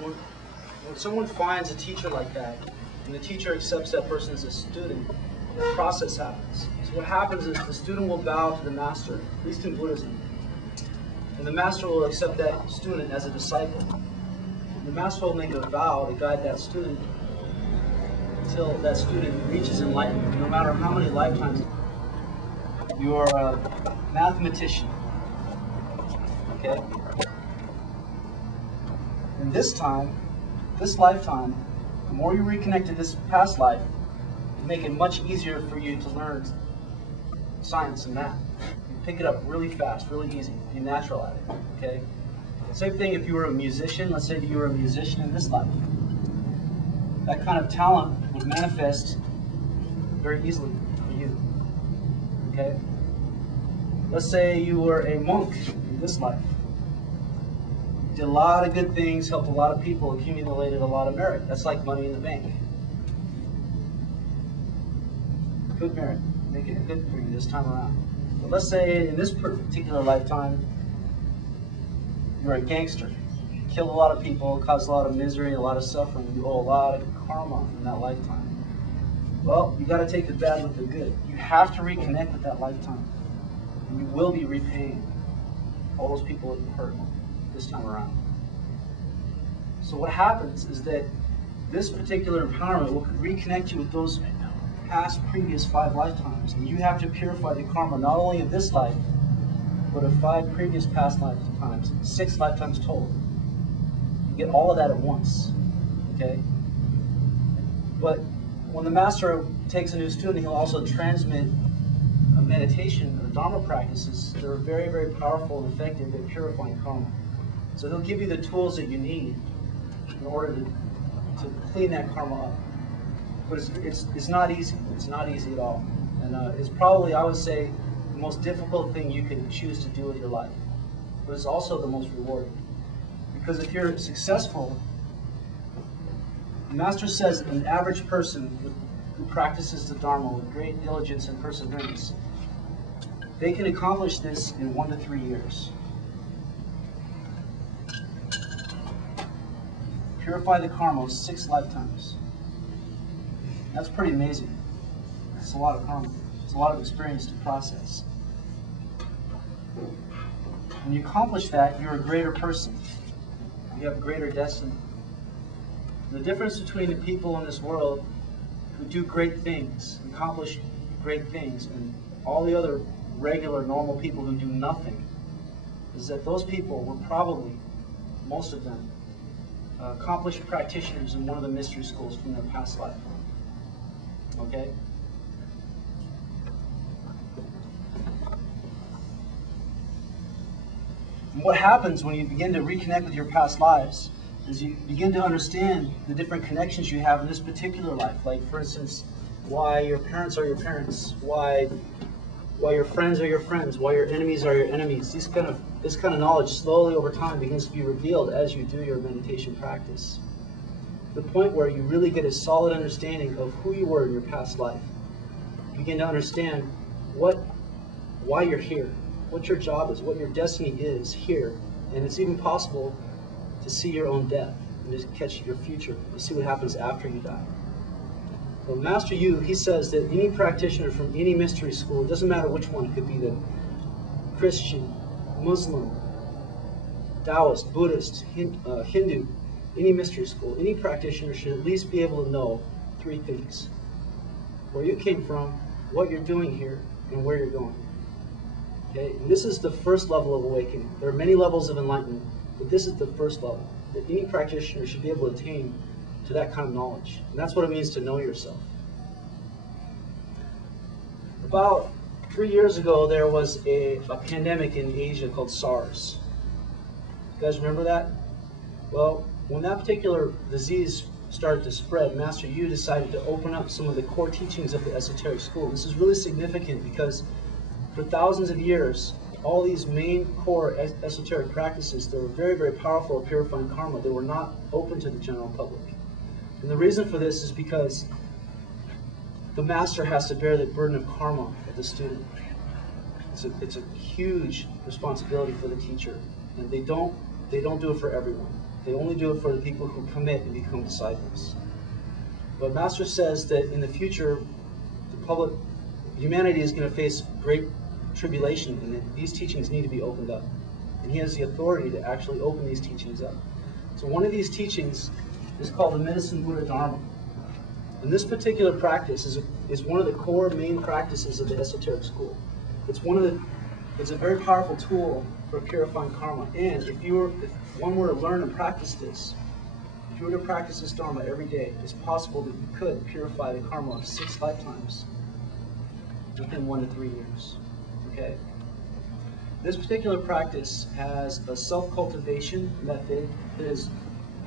when someone finds a teacher like that, and the teacher accepts that person as a student, the process happens. So what happens is the student will bow to the master, at least in Buddhism, and the master will accept that student as a disciple. The master will make a vow to guide that student until that student reaches enlightenment, no matter how many lifetimes. You are a mathematician, okay? And this lifetime, the more you reconnect to this past life, it make it much easier for you to learn science and math. You pick it up really fast, really easy. Be natural at it, okay? Same thing if you were a musician. Let's say that you were a musician in this life. That kind of talent would manifest very easily for you, okay? Let's say you were a monk in this life. Did a lot of good things, helped a lot of people, accumulated a lot of merit. That's like money in the bank. Good merit, making it good for you this time around. But let's say in this particular lifetime, you're a gangster. You killed a lot of people, caused a lot of misery, a lot of suffering. You owe a lot of karma in that lifetime. Well, you got to take the bad with the good. You have to reconnect with that lifetime. And you will be repaying all those people that you hurt this time around. So what happens is that this particular empowerment will reconnect you with those previous 5 lifetimes, and you have to purify the karma not only of this life, but of 5 previous past lifetimes, 6 lifetimes total. You get all of that at once, okay? But when the master takes a new student, he'll also transmit a meditation or Dharma practices that are very, very powerful and effective at purifying karma. So he'll give you the tools that you need in order to clean that karma up. But it's not easy. It's not easy at all. And it's probably, I would say, the most difficult thing you could choose to do with your life. But it's also the most rewarding. Because if you're successful, the Master says an average person who practices the Dharma with great diligence and perseverance, they can accomplish this in 1 to 3 years. Purify the karma of 6 lifetimes. That's pretty amazing. It's a lot of karma. It's a lot of experience to process. When you accomplish that, you're a greater person. You have a greater destiny. The difference between the people in this world who do great things, accomplish great things, and all the other regular, normal people who do nothing, is that those people were probably, most of them, accomplished practitioners in one of the mystery schools from their past life. Okay? And what happens when you begin to reconnect with your past lives is you begin to understand the different connections you have in this particular life. Like, for instance, why your parents are your parents, why your friends are your friends, why your enemies are your enemies. This kind of knowledge slowly over time begins to be revealed as you do your meditation practice. The point where you really get a solid understanding of who you were in your past life. You begin to understand why you're here, what your job is, what your destiny is here. And it's even possible to see your own death and just catch your future and see what happens after you die. Well, Master Yu, he says that any practitioner from any mystery school, it doesn't matter which one, it could be the Christian, Muslim, Taoist, Buddhist, Hindu, any mystery school, any practitioner should at least be able to know 3 things. Where you came from, what you're doing here, and where you're going. Okay? And this is the first level of awakening. There are many levels of enlightenment, but this is the first level that any practitioner should be able to attain to that kind of knowledge. And that's what it means to know yourself. About 3 years ago, there was a pandemic in Asia called SARS. You guys remember that? Well, when that particular disease started to spread, Master Yu decided to open up some of the core teachings of the esoteric school. This is really significant because for thousands of years, all these main core esoteric practices that were very, very powerful at purifying karma, they were not open to the general public. And the reason for this is because the master has to bear the burden of karma of the student. It's a huge responsibility for the teacher, and they don't do it for everyone. They only do it for the people who commit and become disciples. But Master says that in the future, humanity is going to face great tribulation, and that these teachings need to be opened up. And he has the authority to actually open these teachings up. So one of these teachings is called the Medicine Buddha Dharma. And this particular practice is one of the core main practices of the esoteric school. It's a very powerful tool for purifying karma. And if one were to learn and practice this, if you were to practice this Dharma every day, it's possible that you could purify the karma of 6 lifetimes within 1 to 3 years. Okay? This particular practice has a self-cultivation method that is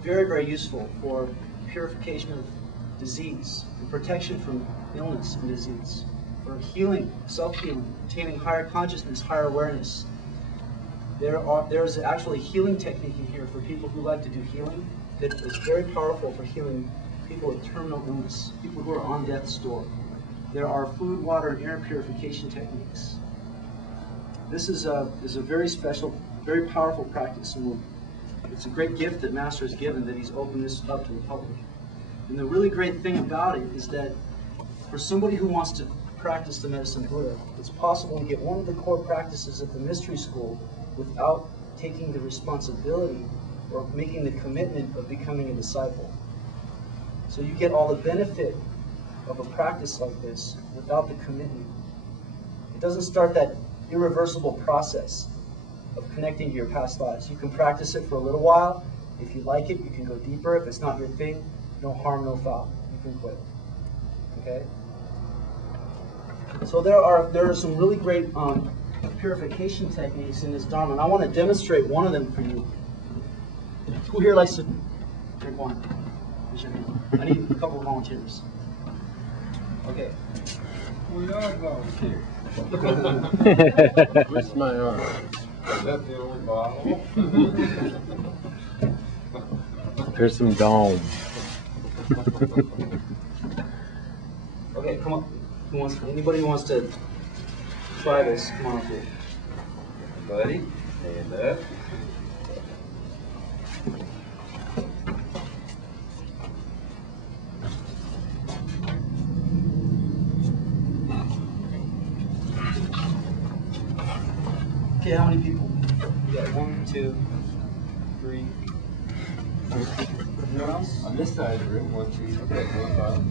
very, very useful for purification of disease and protection from illness and disease, for healing, self-healing, attaining higher consciousness, higher awareness. There's actually a healing technique in here for people who like to do healing that is very powerful for healing people with terminal illness, people who are on death's door. There are food, water, and air purification techniques. This is a very special, very powerful practice, and it's a great gift that Master has given, that he's opened this up to the public. And the really great thing about it is that for somebody who wants to practice the Medicine Buddha, it's possible to get one of the core practices at the mystery school without taking the responsibility or making the commitment of becoming a disciple. So you get all the benefit of a practice like this without the commitment. It doesn't start that irreversible process of connecting to your past lives. You can practice it for a little while. If you like it, you can go deeper. If it's not your thing, no harm, no foul. You can quit. Okay? So there are some really great purification techniques in this Dharma, and I want to demonstrate one of them for you. Who here likes to drink wine? I need a couple of volunteers. Okay. We are volunteers. Where's my arm? Is that the only bottle? Here's some dome. Okay, come on. Anybody who wants to try this, come on up here. Buddy, stand up. Okay, how many people? We got 1, 2, 3. Anyone else? On this side of the room, 1, 2, 3, 4, 5.